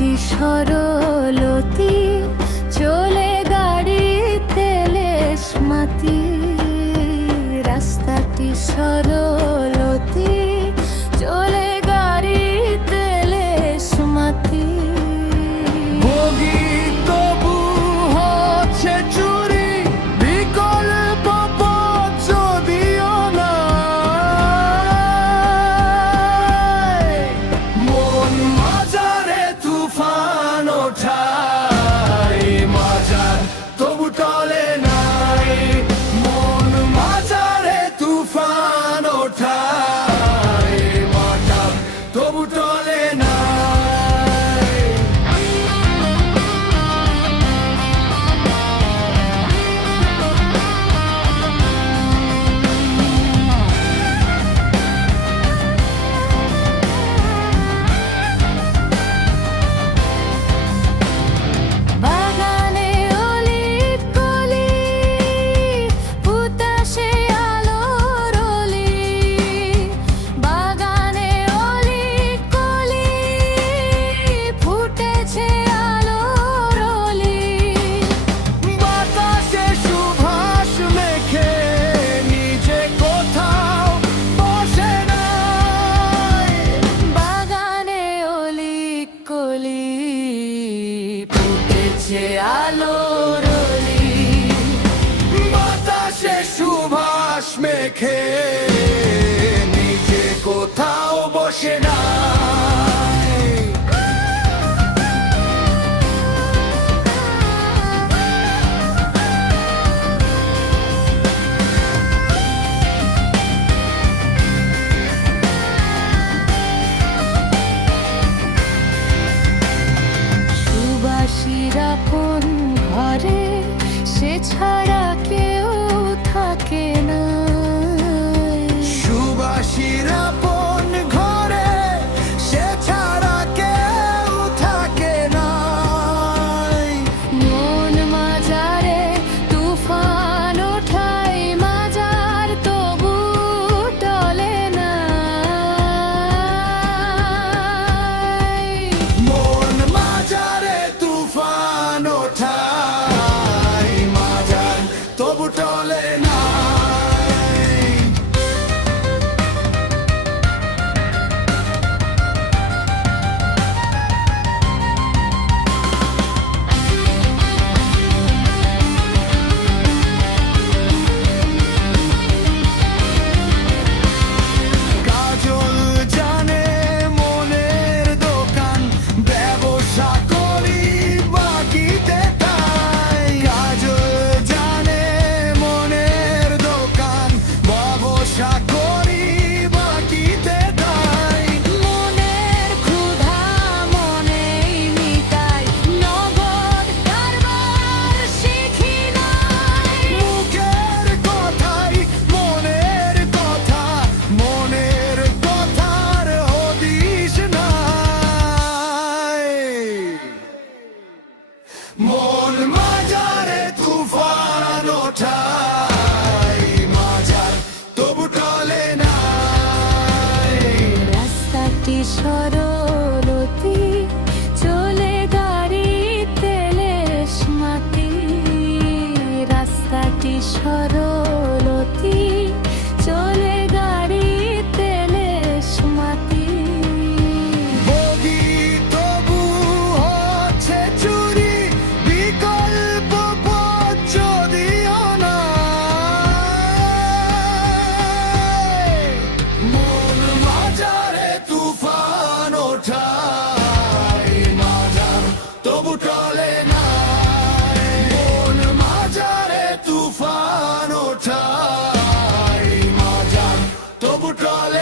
রাস্তাটি সরলতি চলে গাড়ি তেলেশ মাতি, রাস্তাটি সরলতি চলে গাড়ি তেলেশ মাতি। বগি তবু হচ্ছে চুরি, বিকল্প পথ যদিও নাই। মন মাজারে তুফান ওঠায়, মাজার তবু টলে নাই। মন মাজারে তুফান ওঠায়, মাজার তবু টলে নাই। বাগানে অলি কলি পুতাসে আলোর অলি, বাগানে অলি কলি ফুটেছে আলোর অলি। বাতাসে সুভাষ মেখে নিজে কোথাও বসে নাই। বাগানে অলি কলি ফুটেছে আলোর অলি। বাতাসে সুভাষ মেখে নিজে কোথাও বসে নাই। সুবাসীর আপন ঘরে সে ছাড়া কেউ থাকে না। সুবাসীর আপন ঘরে সে ছাড়া কেউ থাকে নাই। মন মাজারে তুফান ওঠাই, মাজার তবু টলে না। মন মাজারে তুফান ওঠায়, মাজার তবু টলে নাই। কাজল জানে মনের দোকান, ব্যবসা করি বাকিতে তাই। কাজল জানে মনের দোকান, ব্যবসা করি বাকিতে তাই। মনের ক্ষুধা মনেই মিটাই, নগদ কারবার শিখি নাই। মুখের কথাই মনের কথা, মনের কথার হদিস নাই। মন মাজারে তুফান ওঠায়, মাজার তবু টলে নাই। রাস্তাটি সরলতি চলে গাড়ি তেলেশ মাটি, রাস্তাটি সরলতি চলে গাড়ি তেলেশ মাটি। বগি তবু হচ্ছে চুরি, বিকল্প পথ যদিও নাই। মন মাজারে তুফান ওঠায়, মাজার তবু টলে নাই। মন মাজারে তুফান ওঠায়, মাজার তবু টলে